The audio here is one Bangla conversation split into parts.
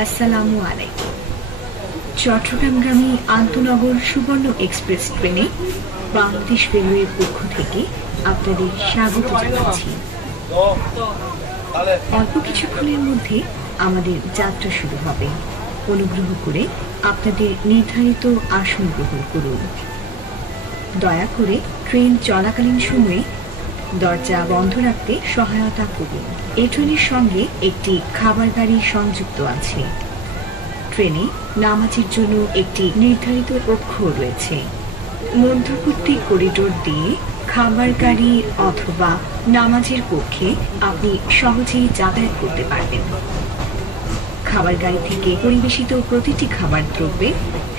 আসসালামু আলাইকুম। চট্টগ্রামগামী আন্তনগর সুবর্ণ এক্সপ্রেস ট্রেনে বাংলাদেশ রেলওয়ের পক্ষ থেকে আপনাদের স্বাগত জানাচ্ছি। অল্প কিছুক্ষণের মধ্যে আমাদের যাত্রা শুরু হবে। অনুগ্রহ করে আপনাদের নির্ধারিত আসন গ্রহণ করুন। দয়া করে ট্রেন চলাকালীন সময়ে দরজা বন্ধ রাখতে সহায়তা করুন। এই ট্রেনের সঙ্গে একটি খাবার গাড়ি সংযুক্ত আছে। ট্রেনে নামাজের জন্য একটি নির্ধারিত কক্ষ রয়েছে। মধ্যবর্তী করিডোর দিয়ে খাবার গাড়ি অথবা নামাজের কক্ষে আপনি সহজেই যাতায়াত করতে পারবেন। খাবার গাড়ি থেকে পরিবেশিত প্রতিটি খাবার দ্রব্যে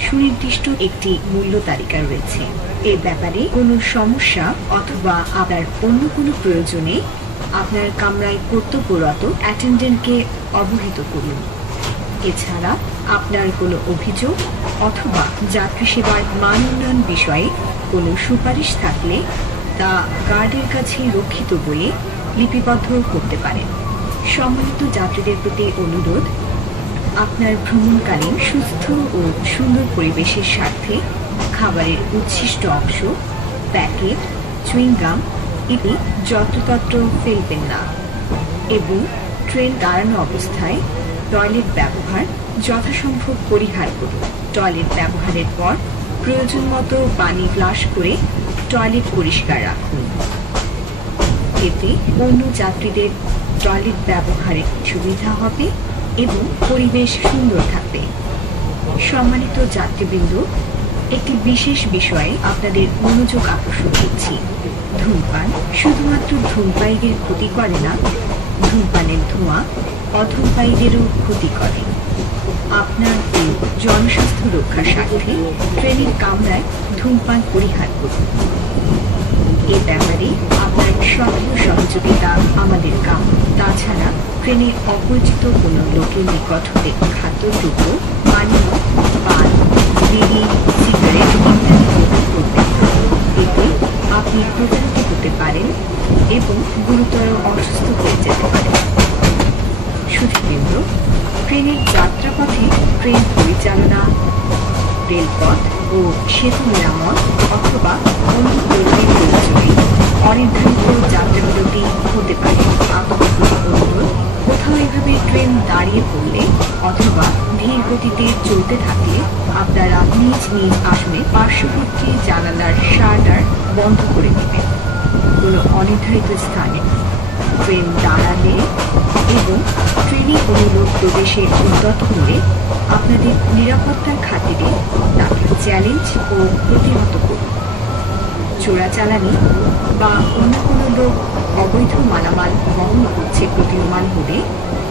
সুনির্দিষ্ট একটি মূল্য তালিকা রয়েছে। এ ব্যাপারে কোনো সমস্যা অথবা আপনার অন্য কোনো প্রয়োজনে আপনার কামরায় কর্তব্যরত অ্যাটেন্ডেন্টকে অবহিত করুন। এছাড়া আপনার কোনো অভিযোগ অথবা যাত্রী সেবার মান উন্নয়ন বিষয়ে কোনো সুপারিশ থাকলে তা গার্ডের কাছে রক্ষিত বইয়ে লিপিবদ্ধ করতে পারেন। সম্মানিত যাত্রীদের প্রতি অনুরোধ, আপনার ভ্রমণকালীন সুস্থ ও সুন্দর পরিবেশের স্বার্থে খাবারের উচ্ছিষ্ট অংশ, প্যাকেট, চুইংগাম ইত্যাদি যত্রতত্র ফেলবেন না এবং ট্রেন দাঁড়ানো অবস্থায় টয়লেট ব্যবহার যথাসম্ভব পরিহার করুন। টয়লেট ব্যবহারের পর প্রয়োজন মতো পানি ফ্লাশ করে টয়লেট পরিষ্কার রাখুন। এতে অন্য যাত্রীদের টয়লেট ব্যবহারে সুবিধা হবে এবং পরিবেশ সুন্দর থাকবে। সম্মানিত যাত্রীবৃন্দ, একটি বিশেষ বিষয়ে আপনাদের মনোযোগ আকর্ষণ করছি। ধূমপান শুধুমাত্র ধূমপায়ীদের ক্ষতি করে না, ধূমপানের ধোঁয়া অধূমপায়ীদেরও ক্ষতি করে। আপনার ও জনস্বাস্থ্য রক্ষার স্বার্থে ট্রেনের কামরায় ধূমপান পরিহার করুন। এ ব্যাপারে আপনার সক্রিয় সহযোগিতা আমাদের কাম। তাছাড়া ট্রেনে অপরিচিত কোনো লোকের নিকট হতে খাদ্যদ্রব্য, পানীয়, পান, বিড়ি, সিগারেট ইত্যাদি গ্রহণ করবেন না। এতে আপনি প্রতারিত হতে পারেন এবং গুরুতর অসুস্থ হয়ে যেতে পারেন। সুধীবৃন্দ, ট্রেনের যাত্রাপথে ট্রেন পরিচালনা, রেলপথ ও সেতু মেরামত অথবা অন্য জরুরি প্রয়োজনে অনির্ধারিত যাত্রাবিরতি হতে পারে। আপনাদের প্রতি অনুরোধ, কোথাও এভাবে ট্রেন দাঁড়িয়ে পড়লে অথবা ধীর গতিতে চলতে থাকলে আপনারা নিজ নিজ আসনে পার্শ্ববর্তী জানালার শাটার বন্ধ করে দেবেন। কোনো অনির্ধারিত স্থানে ট্রেন দাঁড়ালে এবং ট্রেনে কোনো লোক প্রবেশের উদ্যত হলে আপনাদের নিরাপত্তার খাতিরে তাকে চ্যালেঞ্জ ও প্রতিহত করুন। চোরাচালানি বা অন্য কোনো লোক অবৈধ মালামাল বহন করছে প্রতীয়মান হলে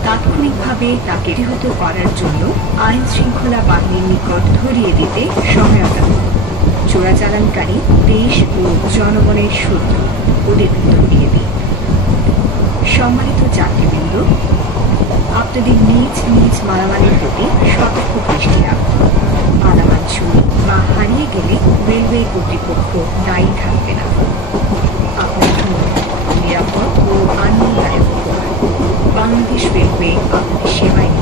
তাৎক্ষণিকভাবে তাকে প্রতিহত করার জন্য আইন শৃঙ্খলা বাহিনীর নিকট ধরিয়ে দিতে সহায়তা করুন। চোরাচালানকারী দেশ ও জনগণের শত্রু, ওদের ধরিয়ে দিন। সম্মানিত যাত্রীবৃন্দ, আপনাদের নিজ নিজ মালামালের প্রতি সতর্ক দৃষ্টি রাখুন। মালামাল চুরি বা হারিয়ে গেলে রেলওয়ে কর্তৃপক্ষ দায়ী থাকবে না। আপনার নিরাপদ ও আনন্দদায়ক বাংলাদেশ রেলওয়ে আপনাদের সেবায়